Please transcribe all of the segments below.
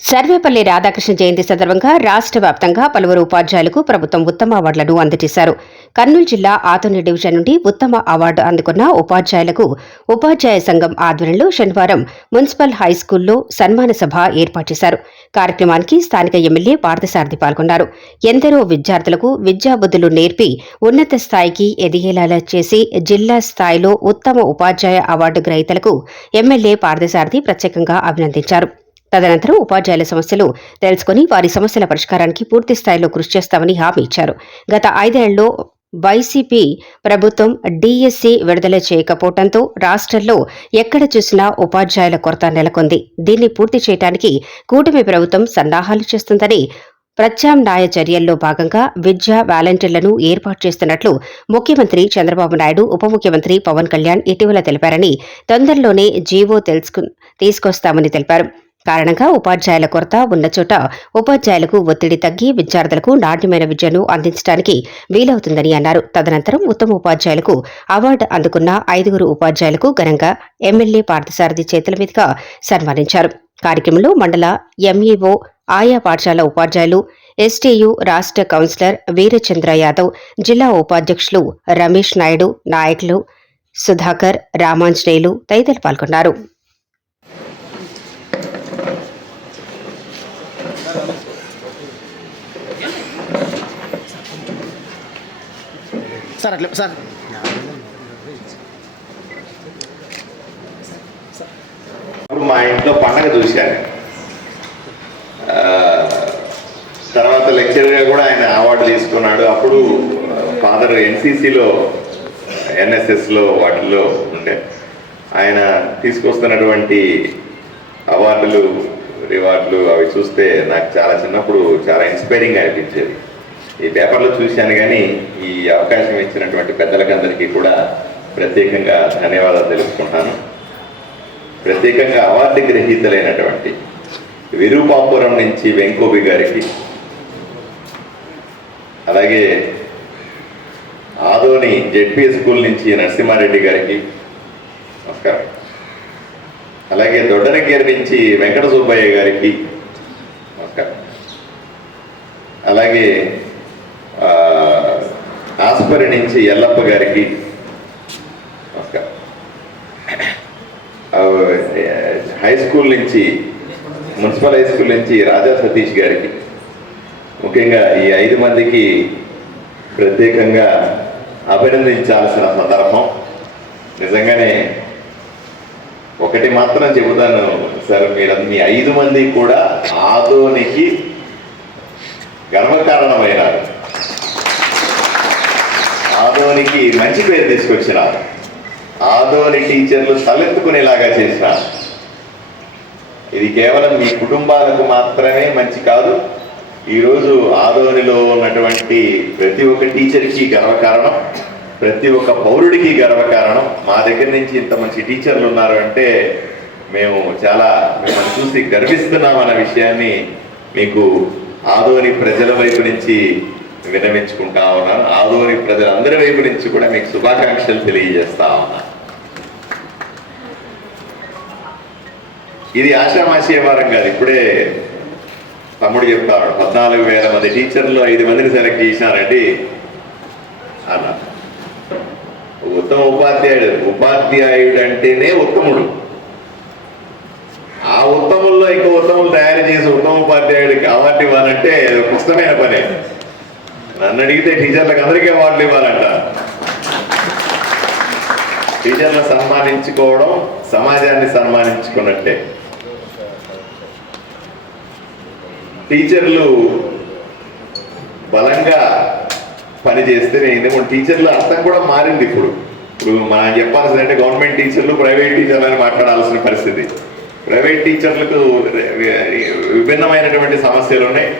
సర్వేపల్లి రాధాకృష్ణ జయంతి సందర్భంగా రాష్ట్ర వ్యాప్తంగా పలువురు ఉపాధ్యాయులకు ప్రభుత్వం ఉత్తమ అవార్డులను అందజేశారు. కర్నూలు జిల్లా ఆదోని డివిజన్ నుండి ఉత్తమ అవార్డు అందుకున్న ఉపాధ్యాయులకు ఉపాధ్యాయ సంఘం ఆధ్వర్యంలో శనివారం మున్సిపల్ హైస్కూల్లో సన్మాన సభ ఏర్పాటు చేశారు. కార్యక్రమానికి స్థానిక ఎమ్మెల్యే పార్థసారథి పాల్గొన్నారు. ఎందరో విద్యార్థులకు విద్యాబుద్ధులు నేర్పి ఉన్నత స్థాయికి ఎదిగేలా చేసి జిల్లా స్థాయిలో ఉత్తమ ఉపాధ్యాయ అవార్డు గ్రహీతలకు ఎమ్మెల్యే పార్థసారథి ప్రత్యేకంగా అభినందించారు. తదనంతరం ఉపాధ్యాయుల సమస్యలు తెలుసుకుని వారి సమస్యల పరిష్కారానికి పూర్తి స్థాయిలో కృషి చేస్తామని హామీ ఇచ్చారు. గత 5 ఏళ్లలో వైసీపీ ప్రభుత్వం డీఎస్సీ విడుదల చేయకపోవడంతో రాష్ట్రంలో ఎక్కడ చూసినా ఉపాధ్యాయుల కొరత నెలకొంది. దీన్ని పూర్తి చేయడానికి కూటమి ప్రభుత్వం సన్నాహాలు చేస్తుందని, ప్రత్యామ్నాయ చర్యల్లో భాగంగా విద్యా వాలంటీర్లను ఏర్పాటు చేస్తున్నట్లు ముఖ్యమంత్రి చంద్రబాబు నాయుడు, ఉప ముఖ్యమంత్రి పవన్ కళ్యాణ్ ఇటీవల తెలిపారని, తొందరలోనే జీవో తీసుకొస్తామని తెలిపారు. కారణంగా ఉపాధ్యాయుల కొరత ఉన్న చోట ఉపాధ్యాయులకు ఒత్తిడి తగ్గి విద్యార్థులకు నాణ్యమైన విద్యను అందించడానికి వీలవుతుందని అన్నారు. తదనంతరం ఉత్తమ ఉపాధ్యాయులకు అవార్డు అందుకున్న 5 ఉపాధ్యాయులకు ఘనంగా ఎమ్మెల్యే పార్థసారథి చేతుల మీదుగా సన్మానించారు. కార్యక్రమంలో మండల ఎంఈఓ, ఆయా పాఠశాల ఉపాధ్యాయులు, ఎస్టీయు రాష్ట్ర కౌన్సిలర్ వీరచంద్ర యాదవ్, జిల్లా ఉపాధ్యక్షులు రమేష్ నాయుడు, నాయకులు సుధాకర్, రామాంజనేయులు తదితరులు పాల్గొన్నారు. సార్ అట్లా సార్ మా ఇంట్లో పండగ చూశాను. తర్వాత లెక్చరర్గా కూడా ఆయన అవార్డు తీసుకున్నాడు. అప్పుడు ఫాదర్ ఎన్సీసీలో, ఎన్ఎస్ఎస్లో వాటిల్లో ఉండే ఆయన తీసుకొస్తున్నటువంటి అవార్డులు, రివార్డులు అవి చూస్తే నాకు చాలా చిన్నప్పుడు చాలా ఇన్స్పైరింగ్ అనిపించేది. ఈ పేపర్లో చూశాను. కానీ ఈ అవకాశం ఇచ్చినటువంటి పెద్దలకందరికీ కూడా ప్రత్యేకంగా ధన్యవాదాలు తెలుపుకుంటాను. ప్రత్యేకంగా అవార్డు గ్రహీతలైనటువంటి విరూపాపురం నుంచి వెంకోబి గారికి, అలాగే ఆదోని జెడ్పీ స్కూల్ నుంచి నరసింహారెడ్డి గారికి నమస్కారం. అలాగే దొడ్డనగేరు నుంచి వెంకట సుబ్బయ్య గారికి నమస్కారం. అలాగే ఆస్పరి నుంచి ఎల్లప్ప గారికి నమస్కారం. హై స్కూల్ నుంచి, మున్సిపల్ హై స్కూల్ నుంచి రాజా సతీష్ గారికి, ముఖ్యంగా ఈ 5 మందికి ప్రత్యేకంగా అభినందించాల్సిన సందర్భం. నిజంగానే ఒకటి మాత్రం చెబుతాను సార్, మీ 5 మంది కూడా ఆదోనికి గర్వకారణమైనారు, ఆదోనికి మంచి పేరు తీసుకొచ్చినారు, ఆదోని టీచర్లు తలెత్తుకునేలాగా చేసినారు. ఇది కేవలం మీ కుటుంబాలకు మాత్రమే మంచి కాదు, ఈరోజు ఆదోనిలో ఉన్నటువంటి ప్రతి ఒక్క టీచర్కి గర్వకారణం, ప్రతి ఒక్క పౌరుడికి గర్వకారణం. మా దగ్గర నుంచి ఇంత మంచి టీచర్లు ఉన్నారు అంటే మేము చాలా మిమ్మల్ని చూసి గర్విస్తున్నామన్న విషయాన్ని మీకు ఆదోని ప్రజల వైపు నుంచి విన్నవించుకుంటా ఉన్నాను. ఆదోని ప్రజలందరి వైపు నుంచి కూడా మీకు శుభాకాంక్షలు తెలియజేస్తా ఉన్నాను. ఇది ఆషామాషి వ్యవహారం కాదు. ఇప్పుడే తమ్ముడు చెప్తాడు, 14,000 మంది టీచర్లు 5 మందిని సెలెక్ట్ చేసినారండి అన్నారు. ఉత్తమ ఉపాధ్యాయుడు అంటేనే ఉత్తముడు. ఆ ఉత్తముల్లో ఇంకో ఉత్తములు తయారు చేసి ఉత్తమ ఉపాధ్యాయుడికి అవార్డు ఇవ్వాలంటే కష్టమైన పనే. నన్ను అడిగితే టీచర్లకు అందరికీ అవార్డులు ఇవ్వాలంట. టీచర్లను సన్మానించుకోవడం సమాజాన్ని సన్మానించుకున్నట్టే. టీచర్లు బలంగా పనిచేస్తేనే, ఎందుకంటే టీచర్ల అర్థం కూడా మారింది. ఇప్పుడు మనం చెప్పాల్సిందంటే గవర్నమెంట్ టీచర్లు, ప్రైవేట్ టీచర్లు అని మాట్లాడాల్సిన పరిస్థితి. ప్రైవేట్ టీచర్లకు విభిన్నమైనటువంటి సమస్యలు ఉన్నాయి,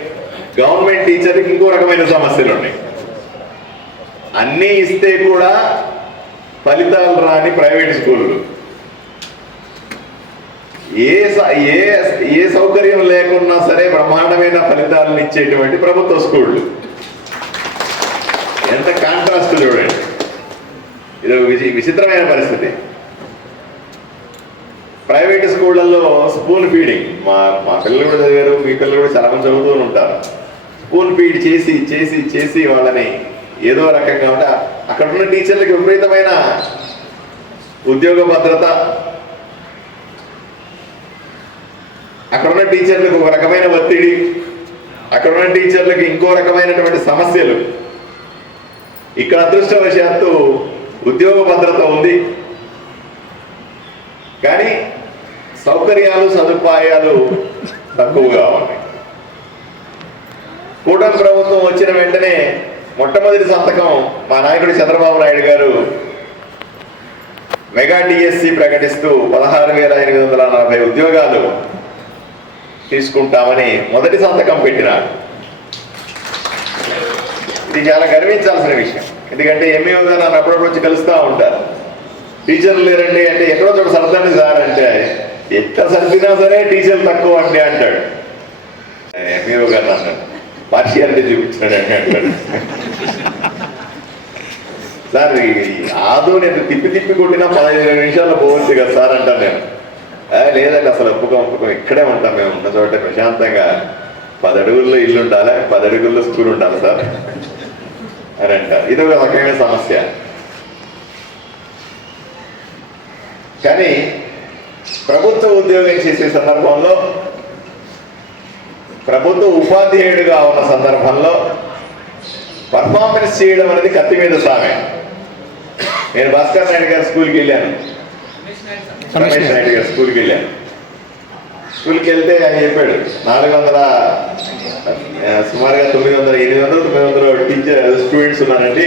గవర్నమెంట్ టీచర్కి ఇంకో రకమైన సమస్యలు ఉన్నాయి. అన్నీ ఇస్తే కూడా ఫలితాలు రాని ప్రైవేట్ స్కూళ్ళు, ఏ సౌకర్యం లేకున్నా సరే బ్రహ్మాండమైన ఫలితాలను ఇచ్చేటువంటి ప్రభుత్వ స్కూళ్ళు. ఎంత కాంట్రాస్ట్ చూడండి. ఇది విచిత్రమైన పరిస్థితి. ప్రైవేట్ స్కూళ్ళల్లో స్పూన్ ఫీడింగ్, మా పిల్లలు కూడా చదివారు, మీ పిల్లలు కూడా చాలా మంది చదువుతూ ఉంటారు. స్పూన్ ఫీడ్ చేసి చేసి చేసి వాళ్ళని ఏదో రకంగా ఉంటే అక్కడ ఉన్న టీచర్లకి విపరీతమైన ఉద్యోగ భద్రత, అక్కడున్న టీచర్లకు ఒక రకమైన ఒత్తిడి, అక్కడున్న టీచర్లకు ఇంకో రకమైనటువంటి సమస్యలు. ఇక్కడ అదృష్టవశాత్తు ఉద్యోగ భద్రత ఉంది, కానీ సౌకర్యాలు సదుపాయాలు తక్కువగా ఉన్నాయి. కూటమి ప్రభుత్వం వచ్చిన వెంటనే మొట్టమొదటి సంతకం మా నాయకుడు చంద్రబాబు నాయుడు గారు మెగా డిఎస్సి ప్రకటిస్తూ 16,840 ఉద్యోగాలు తీసుకుంటామని మొదటి సంతకం పెట్టినాడు. ఇది చాలా గర్వించాల్సిన విషయం. ఎందుకంటే ఎంఈఓ గారు నన్ను అప్పుడప్పుడు వచ్చి కలుస్తూ ఉంటారు. టీచర్లు లేరండి అంటే ఎక్కడో చోట సర్దండి సార్ అంటే, ఎంత సర్దినా సరే టీచర్లు తక్కువ అండి అంటాడు. ఎంఈఓ గారు అన్నాడు, పార్షియాలిటీ చూపించాడు అని అంటాడు. సార్ ఆదో నేను తిప్పి తిప్పి కొట్టినా 15 నిమిషాల్లో పోవచ్చు కదా సార్ అంటాను నేను. లేదండి అసలు ఒప్పుకోం, ఇక్కడే ఉంటాం, మేము ఉన్న చోట ప్రశాంతంగా 10 అడుగుల్లో ఇల్లు ఉండాలి, 10 అడుగుల్లో స్కూల్ ఉండాలి సార్ అని అంటారు. ఇది ఒక రకమైన సమస్య. కానీ ప్రభుత్వ ఉద్యోగం చేసే సందర్భంలో, ప్రభుత్వ ఉపాధ్యాయుడిగా ఉన్న సందర్భంలో పర్ఫార్మెన్స్ చేయడం అనేది కత్తి మీద సామే. నేను భాస్కర్ నాయుడు గారి స్కూల్కి వెళ్ళాను, రమేష్ నాయుడు గారి స్కూల్కి వెళ్ళాను. స్కూల్కి వెళ్తే ఆయన చెప్పాడు 400 సుమారుగా 800 టీచర్ స్టూడెంట్స్ ఉన్నారండి,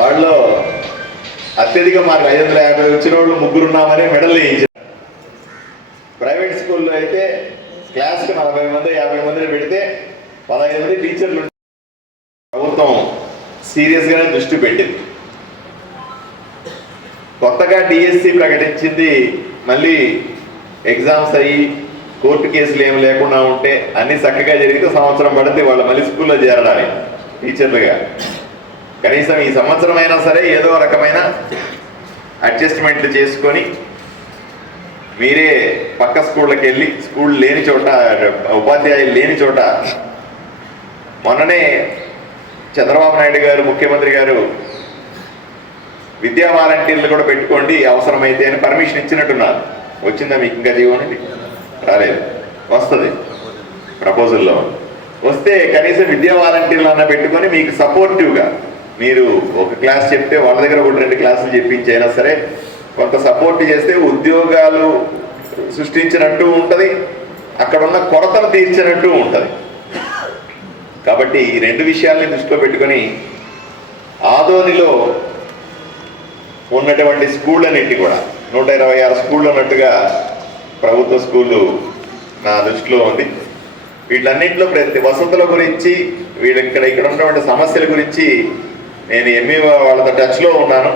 వాళ్ళలో అత్యధిక మార్కులు 550 వచ్చిన వాళ్ళు 3 ఉన్నామని మెడల్ వేయించారు. ప్రైవేట్ స్కూల్లో అయితే క్లాస్కి 40 మంది 50 మందిని పెడితే 15 మంది టీచర్లు. ప్రభుత్వం సీరియస్గానే దృష్టి పెట్టింది. కొత్తగా డిఎస్సి ప్రకటించింది, మళ్ళీ ఎగ్జామ్స్ అయ్యి కోర్టు కేసులు ఏమి లేకుండా ఉంటే అన్ని చక్కగా జరిగితే సంవత్సరం పడితే వాళ్ళు మళ్ళీ స్కూల్లో చేరడానికి టీచర్లుగా. కనీసం ఈ సంవత్సరం అయినా సరే ఏదో రకమైన అడ్జస్ట్మెంట్లు చేసుకొని మీరే పక్క స్కూళ్ళకి వెళ్ళి, స్కూల్ లేని చోట, ఉపాధ్యాయులు లేని చోట. మొన్ననే చంద్రబాబు నాయుడు గారు ముఖ్యమంత్రి గారు విద్యా వాలంటీర్లు కూడా పెట్టుకోండి అవసరమైతే అని పర్మిషన్ ఇచ్చినట్టున్నారు. వచ్చిందా మీకు ఇంకా జీవోని? రాలేదు, వస్తుంది ప్రపోజల్లో. వస్తే కనీసం విద్యా వాలంటీర్లు అన్న పెట్టుకొని మీకు సపోర్టివ్గా, మీరు ఒక క్లాస్ చెప్తే వాళ్ళ దగ్గర 1-2 క్లాసులు చెప్పించైనా సరే కొంత సపోర్ట్ చేస్తే ఉద్యోగాలు సృష్టించినట్టు ఉంటుంది, అక్కడ ఉన్న కొరతను తీర్చినట్టు ఉంటుంది. కాబట్టి ఈ 2 విషయాల్ని దృష్టిలో పెట్టుకొని ఆదోనిలో ఉన్నటువంటి స్కూళ్ళన్నింటి కూడా 126 స్కూళ్ళు ఉన్నట్టుగా ప్రభుత్వ స్కూళ్ళు నా దృష్టిలో ఉంది. వీటన్నింటిలో ప్రతి వసతుల గురించి, ఇక్కడ ఉన్నటువంటి సమస్యల గురించి నేను ఎంఈఓ వాళ్ళతో టచ్లో ఉన్నాను.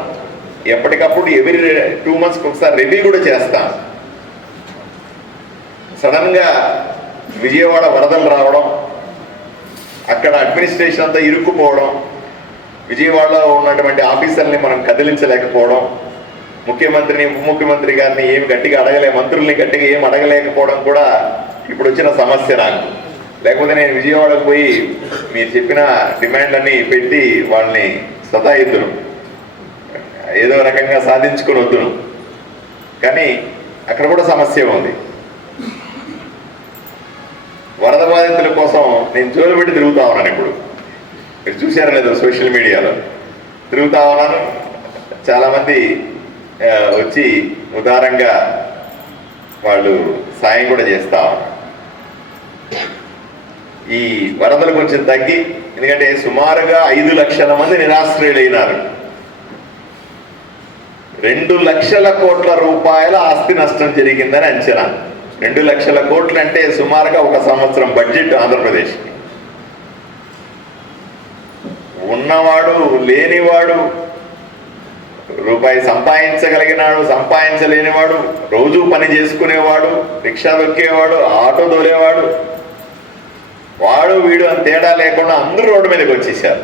ఎప్పటికప్పుడు ఎవ్రీ 2 మంత్స్కి ఒకసారి రివ్యూ కూడా చేస్తాను. సడన్గా విజయవాడ వరదలు రావడం, అక్కడ అడ్మినిస్ట్రేషన్ అంతా ఇరుక్కుపోవడం, విజయవాడలో ఉన్నటువంటి ఆఫీసర్ని మనం కదిలించలేకపోవడం, ముఖ్యమంత్రిని ఉప ముఖ్యమంత్రి గారిని ఏమి గట్టిగా మంత్రుల్ని గట్టిగా ఏం అడగలేకపోవడం కూడా ఇప్పుడు వచ్చిన సమస్య నాకు. లేకపోతే నేను విజయవాడకు పోయి మీరు చెప్పిన డిమాండ్లన్నీ పెట్టి వాళ్ళని సతాయిద్దును, ఏదో రకంగా సాధించుకొని వద్దును. కానీ అక్కడ కూడా సమస్య ఉంది. వరద బాధితుల కోసం నేను జోలు పెట్టి తిరుగుతా ఉన్నాను. ఇప్పుడు మీరు చూశారో లేదో సోషల్ మీడియాలో తిరుగుతా ఉన్నాను. చాలామంది వచ్చి ఉదారంగా వాళ్ళు సాయం కూడా చేస్తా ఉన్నారు. ఈ వరదలు కొంచెం తగ్గి, ఎందుకంటే సుమారుగా 5 లక్షల మంది నిరాశ్రయులైనారు. 2 లక్షల కోట్ల రూపాయల ఆస్తి నష్టం జరిగిందని అంచనా. 2 లక్షల కోట్లు అంటే సుమారుగా ఒక సంవత్సరం బడ్జెట్ ఆంధ్రప్రదేశ్కి. ఉన్నవాడు లేనివాడు, రూపాయి సంపాదించగలిగినాడు సంపాదించలేనివాడు, రోజు పని చేసుకునేవాడు, రిక్షా దొక్కేవాడు, ఆటో దోలేవాడు, వాడు వీడు అని తేడా లేకుండా అందరూ రోడ్డు మీదకి వచ్చేసారు.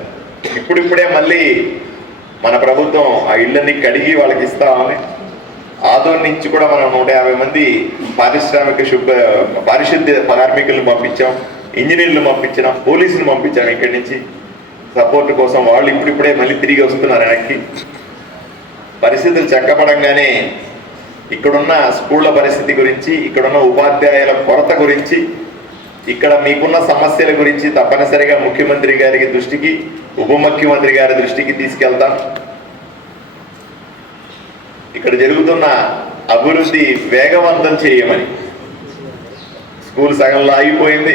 ఇప్పుడిప్పుడే మళ్ళీ మన ప్రభుత్వం ఆ ఇళ్ళని కడిగి వాళ్ళకి ఇస్తామని ఆదోని నుంచి కూడా మనం 150 మంది పారిశుద్ధ్య కార్మికులను పంపించాం, ఇంజనీర్లు పంపించాం, పోలీసులు పంపించాం. ఇక్కడి నుంచి సపోర్ట్ కోసం వాళ్ళు ఇప్పుడిప్పుడే మళ్ళీ తిరిగి వస్తున్నారు వెనక్కి. పరిస్థితులు చక్కపడంగానే ఇక్కడున్న స్కూళ్ళ పరిస్థితి గురించి, ఇక్కడున్న ఉపాధ్యాయుల కొరత గురించి, ఇక్కడ మీకున్న సమస్యల గురించి తప్పనిసరిగా ముఖ్యమంత్రి గారి దృష్టికి, ఉప ముఖ్యమంత్రి గారి దృష్టికి తీసుకెళ్తాం. ఇక్కడ జరుగుతున్న అభివృద్ధి వేగవంతం చేయమని. స్కూల్ సగంలో ఆగిపోయింది,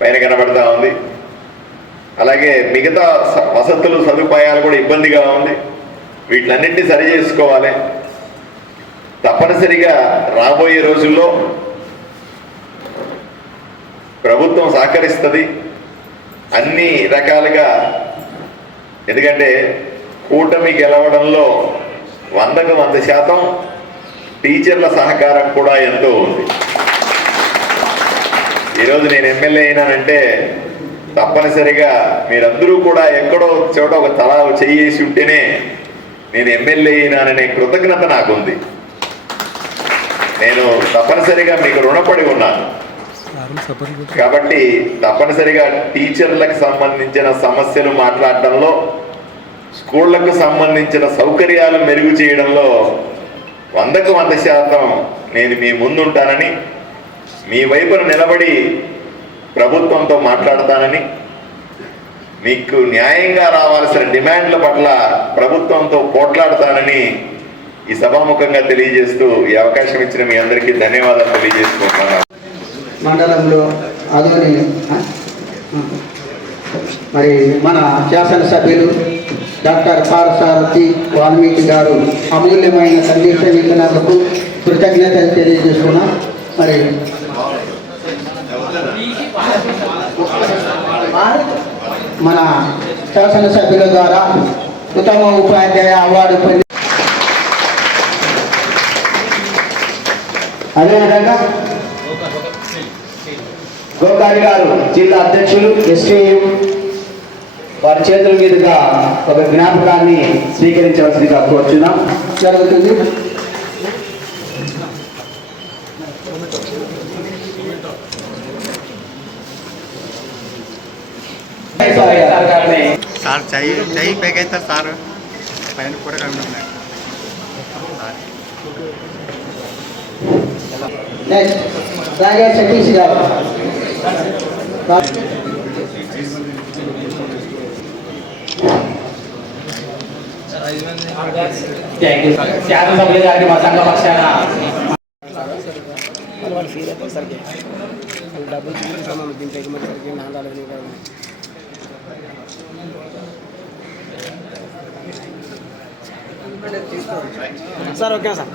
పైన కనబడతా ఉంది. అలాగే మిగతా వసతులు సదుపాయాలు కూడా ఇబ్బందిగా ఉంది. వీటిలన్నింటినీ సరి చేసుకోవాలి. తప్పనిసరిగా రాబోయే రోజుల్లో ప్రభుత్వం సహకరిస్తుంది అన్ని రకాలుగా. ఎందుకంటే కూటమి గెలవడంలో 100కు 100% టీచర్ల సహకారం కూడా ఎంతో ఉంది. ఈరోజు నేను ఎమ్మెల్యే అయినానంటే తప్పనిసరిగా మీరందరూ కూడా ఎక్కడో చోట ఒక తల చేసి ఉంటేనే నేను ఎమ్మెల్యే అయినాననే కృతజ్ఞత నాకుంది. నేను తప్పనిసరిగా మీకు రుణపడి ఉన్నాను. కాబట్టి తప్పనిసరిగా టీచర్లకు సంబంధించిన సమస్యలు మాట్లాడటంలో, స్కూళ్లకు సంబంధించిన సౌకర్యాలు మెరుగు చేయడంలో 100కు 100% నేను మీ ముందుంటానని, మీ వైపున నిలబడి ప్రభుత్వంతో మాట్లాడతానని, మీకు న్యాయంగా రావాల్సిన డిమాండ్ల పట్ల ప్రభుత్వంతో పోట్లాడతానని ఈ సభాముఖంగా తెలియజేస్తూ ఈ అవకాశం ఇచ్చిన మీ అందరికీ ధన్యవాదాలు తెలియజేసుకుంటున్నాను. మండలంలో ఆదోని మరి మన శాసనసభ్యులు డాక్టర్ పార్థసారథి వాల్మీకి గారు అమూల్యమైన సందేశం ఇచ్చినందుకు కృతజ్ఞతలు తెలియజేస్తున్నాం. మరి మన శాసనసభ్యుల ద్వారా ఉత్తమ ఉపాధ్యాయ అవార్డు పొంది, అదేవిధంగా గోకారి గారు జిల్లా అధ్యక్షులు ఎస్టీయు వారి చేతుల మీదుగా ఒక జ్ఞాపకాన్ని స్వీకరించవలసిందిగా కోరుచున్నాం. జరుగుతుంది. సార్ చెయ్యి పైకి అవుతారు సార్, పైన కూడా కనిపిస్తున్నాయి. నెక్స్ట్ రాజా సతీష్ గారు. శాసనసభ్యులు గారికి మా సంఘ పక్షాన సార్ ఓకే సార్.